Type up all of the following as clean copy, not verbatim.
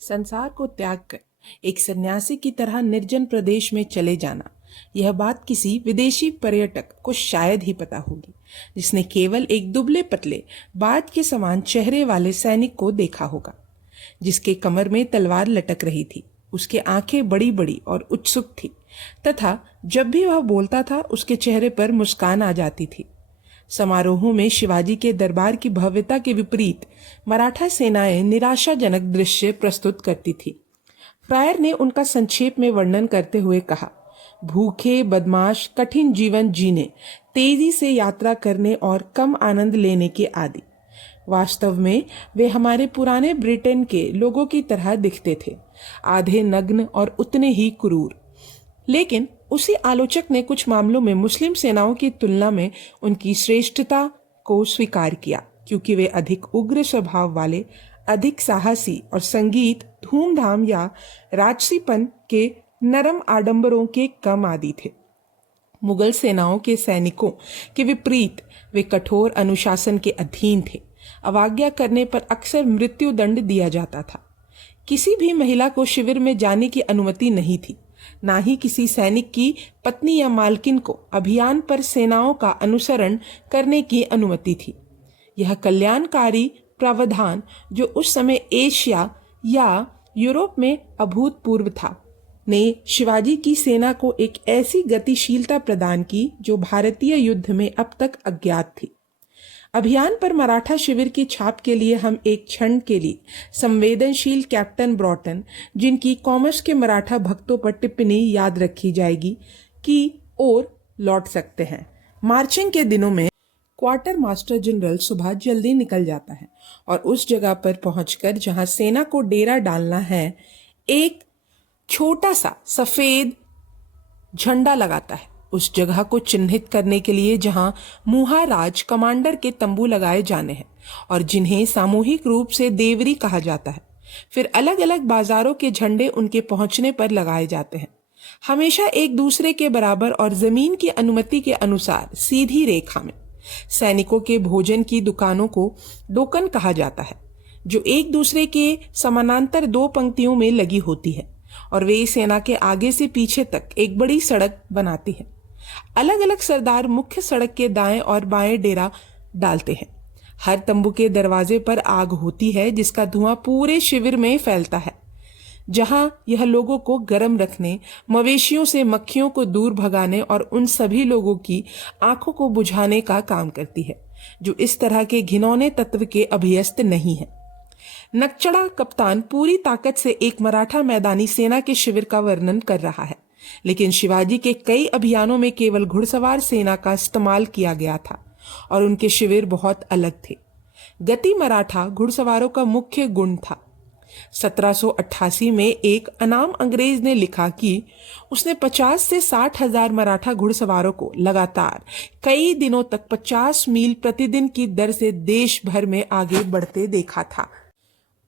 संसार को त्याग कर एक सन्यासी की तरह निर्जन प्रदेश में चले जाना, यह बात किसी विदेशी पर्यटक को शायद ही पता होगी, जिसने केवल एक दुबले पतले बाज के समान चेहरे वाले सैनिक को देखा होगा, जिसके कमर में तलवार लटक रही थी। उसके आंखें बड़ी बड़ी और उत्सुक थी तथा जब भी वह बोलता था उसके चेहरे पर मुस्कान आ जाती थी। समारोहों में शिवाजी के दरबार की भव्यता के विपरीत मराठा सेनाएं निराशाजनक दृश्य प्रस्तुत करती थी। फ्रायर ने उनका संक्षेप में वर्णन करते हुए कहा, भूखे बदमाश, कठिन जीवन जीने, तेजी से यात्रा करने और कम आनंद लेने के आदि। वास्तव में वे हमारे पुराने ब्रिटेन के लोगों की तरह दिखते थे, आधे नग्न और उतने ही क्रूर। लेकिन उसी आलोचक ने कुछ मामलों में मुस्लिम सेनाओं की तुलना में उनकी श्रेष्ठता को स्वीकार किया, क्योंकि वे अधिक उग्र स्वभाव वाले, अधिक साहसी और संगीत, धूमधाम या राजसीपन के नरम आडंबरों के कम आदी थे। मुगल सेनाओं के सैनिकों के विपरीत वे कठोर अनुशासन के अधीन थे। अवज्ञा करने पर अक्सर मृत्यु दंड दिया जाता था। किसी भी महिला को शिविर में जाने की अनुमति नहीं थी, ना ही किसी सैनिक की पत्नी या मालकिन को अभियान पर सेनाओं का अनुसरण करने की अनुमति थी। यह कल्याणकारी प्रावधान, जो उस समय एशिया या यूरोप में अभूतपूर्व था, ने शिवाजी की सेना को एक ऐसी गतिशीलता प्रदान की जो भारतीय युद्ध में अब तक अज्ञात थी। अभियान पर मराठा शिविर की छाप के लिए हम एक क्षण के लिए संवेदनशील कैप्टन ब्रॉटन, जिनकी कॉमर्स के मराठा भक्तों पर टिप्पणी याद रखी जाएगी, की ओर लौट सकते हैं। मार्चिंग के दिनों में क्वार्टर मास्टर जनरल सुबह जल्दी निकल जाता है और उस जगह पर पहुंचकर जहां सेना को डेरा डालना है, एक छोटा सा सफेद झंडा लगाता है। उस जगह को चिन्हित करने के लिए जहां मुहाराज कमांडर के तंबू लगाए जाने हैं और जिन्हें सामूहिक रूप से देवरी कहा जाता है। फिर अलग अलग बाजारों के झंडे उनके पहुंचने पर लगाए जाते हैं, हमेशा एक दूसरे के बराबर और जमीन की अनुमति के अनुसार सीधी रेखा में। सैनिकों के भोजन की दुकानों को डोकन कहा जाता है, जो एक दूसरे के समानांतर दो पंक्तियों में लगी होती है और वे सेना के आगे से पीछे तक एक बड़ी सड़क बनाती है। अलग अलग सरदार मुख्य सड़क के दाएं और बाएं डेरा डालते हैं। हर तंबू के दरवाजे पर आग होती है, जिसका धुआं पूरे शिविर में फैलता है, जहां यह लोगों को गर्म रखने, मवेशियों से मक्खियों को दूर भगाने और उन सभी लोगों की आंखों को बुझाने का काम करती है जो इस तरह के घिनौने तत्व के अभ्यस्त नहीं है। नकचड़ा कप्तान पूरी ताकत से एक मराठा मैदानी सेना के शिविर का वर्णन कर रहा है, लेकिन शिवाजी के कई अभियानों में केवल घुड़सवार सेना का इस्तेमाल किया गया था और उनके शिविर बहुत अलग थे। गति मराठा घुड़सवारों का मुख्य गुण था। 1788 में एक अनाम अंग्रेज ने लिखा कि उसने 50 से 60 हजार मराठा घुड़सवारों को लगातार कई दिनों तक 50 मील प्रतिदिन की दर से देश भर में आगे बढ़ते देखा था।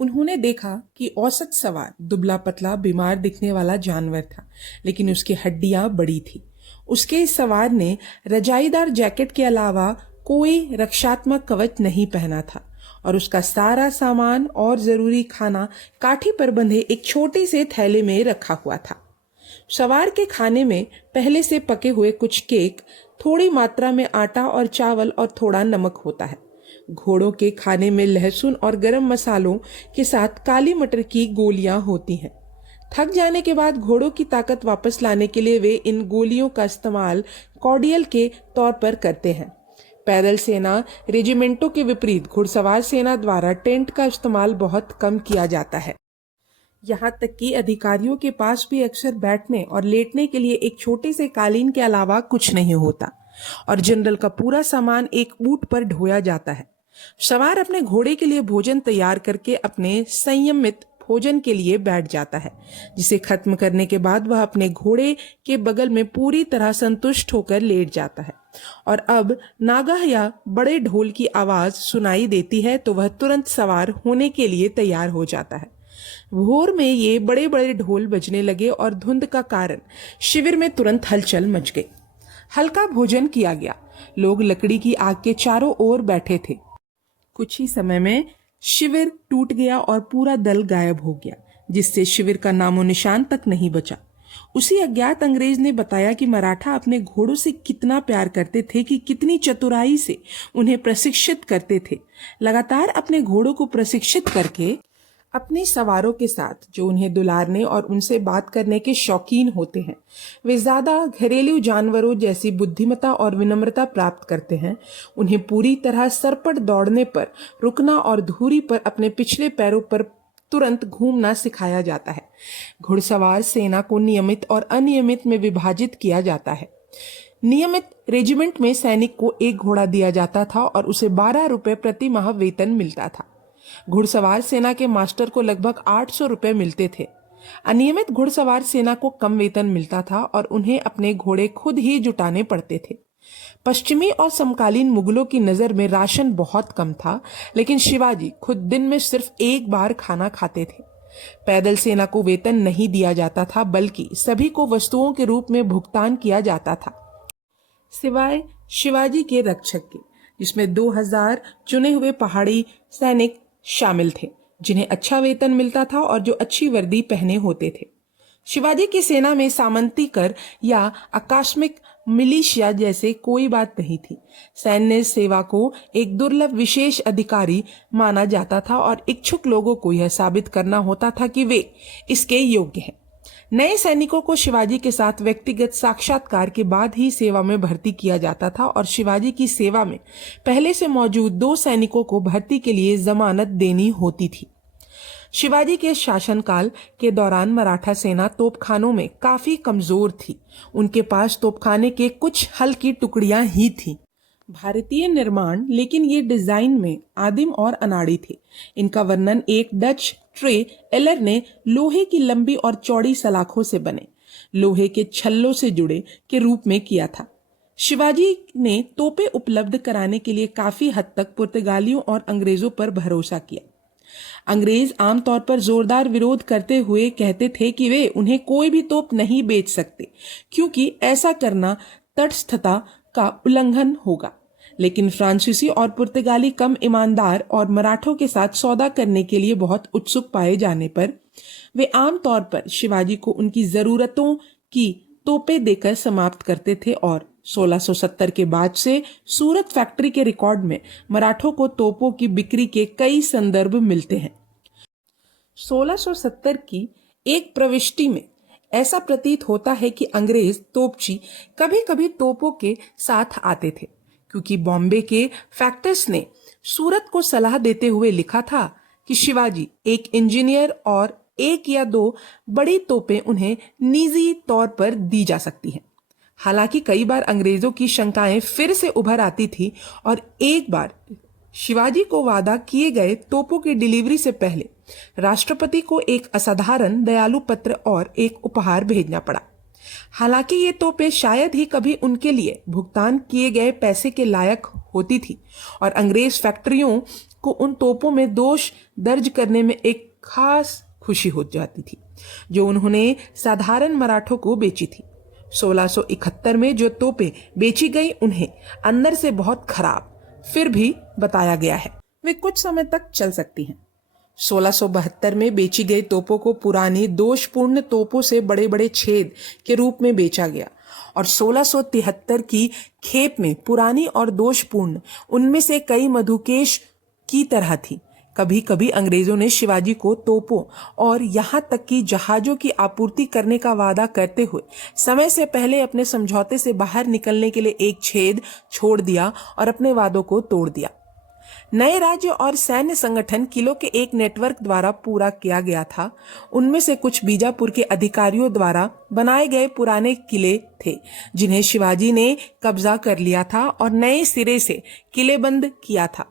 उन्होंने देखा कि औसत सवार दुबला पतला बीमार दिखने वाला जानवर था, लेकिन उसकी हड्डियां बड़ी थी। उसके सवार ने रजाईदार जैकेट के अलावा कोई रक्षात्मक कवच नहीं पहना था और उसका सारा सामान और जरूरी खाना काठी पर बंधे एक छोटे से थैले में रखा हुआ था। सवार के खाने में पहले से पके हुए कुछ केक, थोड़ी मात्रा में आटा और चावल और थोड़ा नमक होता है। घोड़ों के खाने में लहसुन और गरम मसालों के साथ काली मटर की गोलियां होती हैं। थक जाने के बाद घोड़ों की ताकत वापस लाने के लिए वे इन गोलियों का इस्तेमाल कॉर्डियल के तौर पर करते हैं। पैदल सेना रेजिमेंटों के विपरीत घुड़सवार सेना द्वारा टेंट का इस्तेमाल बहुत कम किया जाता है। यहाँ तक कि अधिकारियों के पास भी अक्सर बैठने और लेटने के लिए एक छोटे से कालीन के अलावा कुछ नहीं होता और जनरल का पूरा सामान एक ऊंट पर ढोया जाता है। सवार अपने घोड़े के लिए भोजन तैयार करके अपने संयमित भोजन के लिए बैठ जाता है, जिसे खत्म करने के बाद वह अपने घोड़े के बगल में पूरी तरह संतुष्ट होकर लेट जाता है और अब नागाह या बड़े ढोल की आवाज सुनाई देती है तो वह तुरंत सवार होने के लिए तैयार हो जाता है। भोर में ये बड़े बड़े ढोल बजने लगे और धुंध का कारण शिविर में तुरंत हलचल मच गई। हल्का भोजन किया गया। लोग लकड़ी की आग के चारों ओर बैठे थे। कुछ ही समय में शिविर टूट गया और पूरा दल गायब हो गया। जिससे शिविर का नामो निशान तक नहीं बचा। उसी अज्ञात अंग्रेज ने बताया कि मराठा अपने घोड़ों से कितना प्यार करते थे कि कितनी चतुराई से उन्हें प्रशिक्षित करते थे। लगातार अपने घोड़ों को प्रशिक्षित करके अपने सवारों के साथ, जो उन्हें दुलारने और उनसे बात करने के शौकीन होते हैं, वे ज्यादा घरेलू जानवरों जैसी बुद्धिमत्ता और विनम्रता प्राप्त करते हैं। उन्हें पूरी तरह सरपट दौड़ने पर रुकना और धुरी पर अपने पिछले पैरों पर तुरंत घूमना सिखाया जाता है। घुड़सवार सेना को नियमित और अनियमित में विभाजित किया जाता है। नियमित रेजिमेंट में सैनिक को एक घोड़ा दिया जाता था और उसे 12 रुपए प्रति माह वेतन मिलता था। घुड़सवार सेना के मास्टर को लगभग 800 रुपए मिलते थे। अनियमित घुड़सवार सेना को कम वेतन मिलता था और उन्हें अपने घोड़े खुद ही जुटाने पड़ते थे। पश्चिमी और समकालीन मुगलों की नजर में राशन बहुत कम था, लेकिन शिवाजी खुद दिन में सिर्फ एक बार खाना खाते थे। पैदल सेना को वेतन नहीं दिया जाता था, बल्कि सभी को वस्तुओं के रूप में भुगतान किया जाता था, सिवाय शिवाजी के रक्षक के, जिसमें 2000 चुने हुए पहाड़ी सैनिक शामिल थे, जिन्हें अच्छा वेतन मिलता था और जो अच्छी वर्दी पहने होते थे। शिवाजी की सेना में सामंती कर या आकस्मिक मिलिशिया जैसे कोई बात नहीं थी। सैन्य सेवा को एक दुर्लभ विशेष अधिकारी माना जाता था और इच्छुक लोगों को यह साबित करना होता था कि वे इसके योग्य हैं। नए सैनिकों को शिवाजी के साथ व्यक्तिगत साक्षात्कार के बाद ही सेवा में भर्ती किया जाता था और शिवाजी की सेवा में पहले से मौजूद 2 सैनिकों को भर्ती के लिए जमानत देनी होती थी। शिवाजी के शासनकाल के दौरान मराठा सेना तोपखानों में काफी कमजोर थी। उनके पास तोपखाने के कुछ हल्की टुकड़ियां ही थी, भारतीय निर्माण, लेकिन ये डिजाइन में आदिम और अनाड़ी थे। इनका वर्णन एक डच ट्रे एलर ने लोहे की लंबी और चौड़ी सलाखों से बने, लोहे के छल्लों से जुड़े के रूप में किया था। शिवाजी ने तोपें उपलब्ध कराने के लिए काफी हद तक पुर्तगालियों और अंग्रेजों पर भरोसा किया। अंग्रेज आमतौर पर जोरदार विरोध करते हुए कहते थे कि वे उन्हें कोई भी तोप नहीं बेच सकते, क्योंकि ऐसा करना तटस्थता का उल्लंघन होगा। लेकिन फ्रांसीसी और पुर्तगाली कम ईमानदार और मराठों के साथ सौदा करने के लिए बहुत उत्सुक पाए जाने पर वे आमतौर पर शिवाजी को उनकी जरूरतों की तोपें देकर समाप्त करते थे और 1670 के बाद से सूरत फैक्ट्री के रिकॉर्ड में मराठों को तोपों की बिक्री के कई संदर्भ मिलते हैं। 1670 की एक प्रविष्टि में ऐसा प्रतीत होता है कि अंग्रेज तोपची कभी कभी तोपों के साथ आते थे, क्योंकि बॉम्बे के फैक्टर्स ने सूरत को सलाह देते हुए लिखा था कि शिवाजी एक इंजीनियर और 1 या 2 बड़ी तोपें उन्हें निजी तौर पर दी जा सकती हैं। हालांकि कई बार अंग्रेजों की शंकाएं फिर से उभर आती थी और एक बार शिवाजी को वादा किए गए तोपों की डिलीवरी से पहले राष्ट्रपति को एक असाधारण दयालु पत्र और एक उपहार भेजना पड़ा। हालांकि ये तोपें शायद ही कभी उनके लिए भुगतान किए गए पैसे के लायक होती थी और अंग्रेज फैक्ट्रियों को उन तोपों में दोष दर्ज करने में एक खास खुशी हो जाती थी, जो उन्होंने साधारण मराठों को बेची थी। 1671 में जो तोपें बेची गई उन्हें अंदर से बहुत खराब फिर भी बताया गया है, वे कुछ समय तक चल सकती हैं। 1672 में बेची गई तोपों को पुरानी दोषपूर्ण तोपों से बड़े बड़े छेद के रूप में बेचा गया और 1673 की खेप में पुरानी और दोषपूर्ण उनमें से कई मधुकेश की तरह थी। कभी कभी अंग्रेजों ने शिवाजी को तोपों और यहाँ तक कि जहाजों की आपूर्ति करने का वादा करते हुए समय से पहले अपने समझौते से बाहर निकलने के लिए एक छेद छोड़ दिया और अपने वादों को तोड़ दिया। नए राज्य और सैन्य संगठन किलों के एक नेटवर्क द्वारा पूरा किया गया था। उनमें से कुछ बीजापुर के अधिकारियों द्वारा बनाए गए पुराने किले थे, जिन्हें शिवाजी ने कब्जा कर लिया था और नए सिरे से किलेबंद किया था।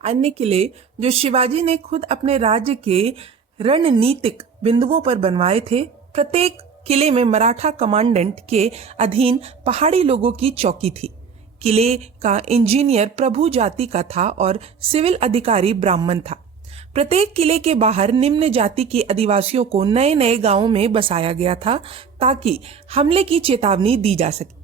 अन्य किले जो शिवाजी ने खुद अपने राज्य के रणनीतिक बिंदुओं पर बनवाए थे, प्रत्येक किले में मराठा कमांडेंट के अधीन पहाड़ी लोगों की चौकी थी। किले का इंजीनियर प्रभु जाति का था और सिविल अधिकारी ब्राह्मण था। प्रत्येक किले के बाहर निम्न जाति के आदिवासियों को नए नए गांवों में बसाया गया था ताकि हमले की चेतावनी दी जा सके।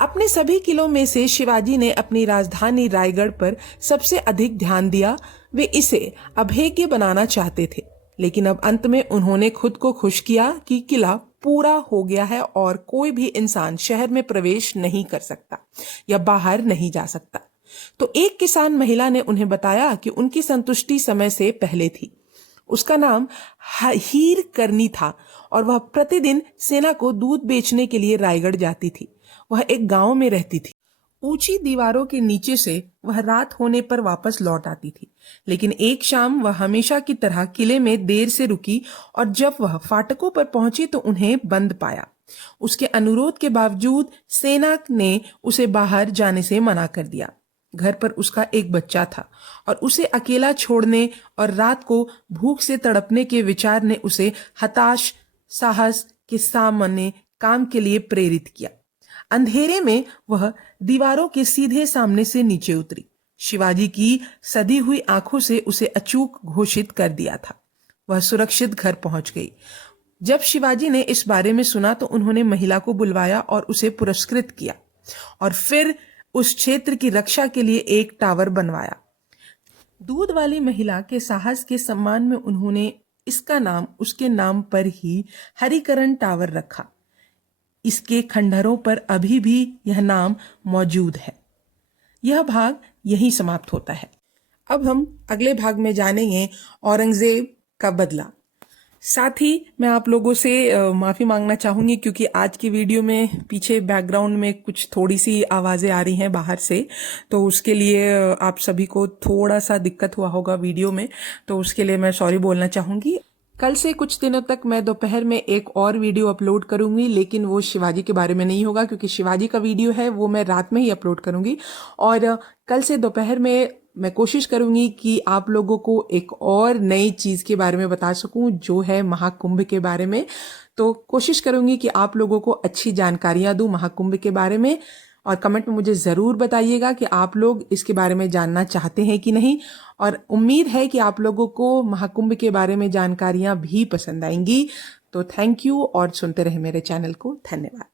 अपने सभी किलों में से शिवाजी ने अपनी राजधानी रायगढ़ पर सबसे अधिक ध्यान दिया। वे इसे अभेद्य बनाना चाहते थे। लेकिन अब अंत में उन्होंने खुद को खुश किया कि किला पूरा हो गया है और कोई भी इंसान शहर में प्रवेश नहीं कर सकता या बाहर नहीं जा सकता। तो एक किसान महिला ने उन्हें बताया कि उनकी संतुष्टि समय से पहले थी। उसका नाम हीर करनी था और वह प्रतिदिन सेना को दूध बेचने के लिए रायगढ़ जाती थी। वह एक गांव में रहती थी। ऊंची दीवारों के नीचे से वह रात होने पर वापस लौट आती थी, लेकिन एक शाम वह हमेशा की तरह किले में देर से रुकी और जब वह फाटकों पर पहुंची तो उन्हें बंद पाया। उसके अनुरोध के बावजूद सेना ने उसे बाहर जाने से मना कर दिया। घर पर उसका एक बच्चा था और उसे अकेला छोड़ने और रात को भूख से तड़पने के विचार ने उसे हताश साहस के सामने काम के लिए प्रेरित किया। अंधेरे में वह दीवारों के सीधे सामने से नीचे उतरी। शिवाजी की सधी हुई आंखों से उसे अचूक घोषित कर दिया था। वह सुरक्षित घर पहुंच गई। जब शिवाजी ने इस बारे में सुना तो उन्होंने महिला को बुलवाया और उसे पुरस्कृत किया और फिर उस क्षेत्र की रक्षा के लिए एक टावर बनवाया। दूध वाली महिला के साहस के सम्मान में उन्होंने इसका नाम उसके नाम पर ही हरिकरण टावर रखा। इसके खंडहरों पर अभी भी यह नाम मौजूद है। यह भाग यहीं समाप्त होता है। अब हम अगले भाग में जानेंगे औरंगजेब का बदला। साथ ही मैं आप लोगों से माफ़ी मांगना चाहूँगी क्योंकि आज की वीडियो में पीछे बैकग्राउंड में कुछ थोड़ी सी आवाज़ें आ रही हैं बाहर से, तो उसके लिए आप सभी को थोड़ा सा दिक्कत हुआ होगा वीडियो में, तो उसके लिए मैं सॉरी बोलना चाहूँगी। कल से कुछ दिनों तक मैं दोपहर में एक और वीडियो अपलोड करूंगी, लेकिन वो शिवाजी के बारे में नहीं होगा क्योंकि शिवाजी का वीडियो है वो मैं रात में ही अपलोड करूंगी। और कल से दोपहर में मैं कोशिश करूंगी कि आप लोगों को एक और नई चीज़ के बारे में बता सकूं जो है महाकुंभ के बारे में। तो कोशिश करूंगी कि आप लोगों को अच्छी जानकारियां दूं महाकुंभ के बारे में, और कमेंट में मुझे ज़रूर बताइएगा कि आप लोग इसके बारे में जानना चाहते हैं कि नहीं। और उम्मीद है कि आप लोगों को महाकुंभ के बारे में जानकारियां भी पसंद आएंगी। तो थैंक यू और सुनते रहे मेरे चैनल को। धन्यवाद।